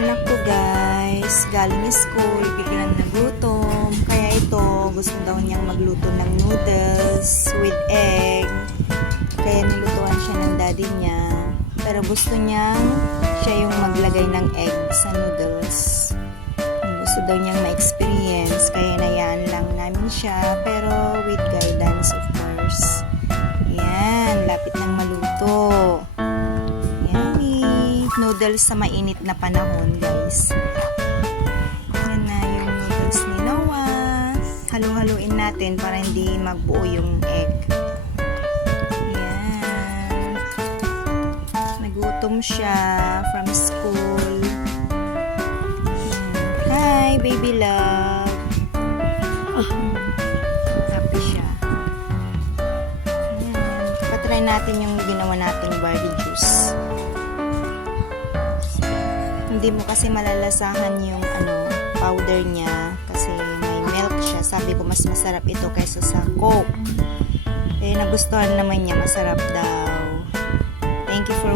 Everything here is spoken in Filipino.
anak ko guys, galing school, biglang nagutom. Kaya ito, gusto daw niyang magluto ng noodles with egg. Kaya nilutuan siya ng daddy niya. Pero gusto niyang siya yung maglagay ng egg sa noodles. Gusto daw niyang ma-experience, kaya nayaan lang namin siya. Pero with guidance of course. Yan, lapit ng maluto. Noodles sa mainit na panahon guys. Yan na yung noodles ni Noah. Halu-haluin natin para hindi magbuo yung egg. Yan. Nagutom siya from school. Hi baby love. Happy siya. Yan. Patry natin yung ginawa nating barley juice. Hindi mo kasi malalasahan yung powder niya kasi may milk siya. Sabi ko mas masarap ito kaysa sa Coke. Eh nagustuhan naman niya, masarap daw. Thank you for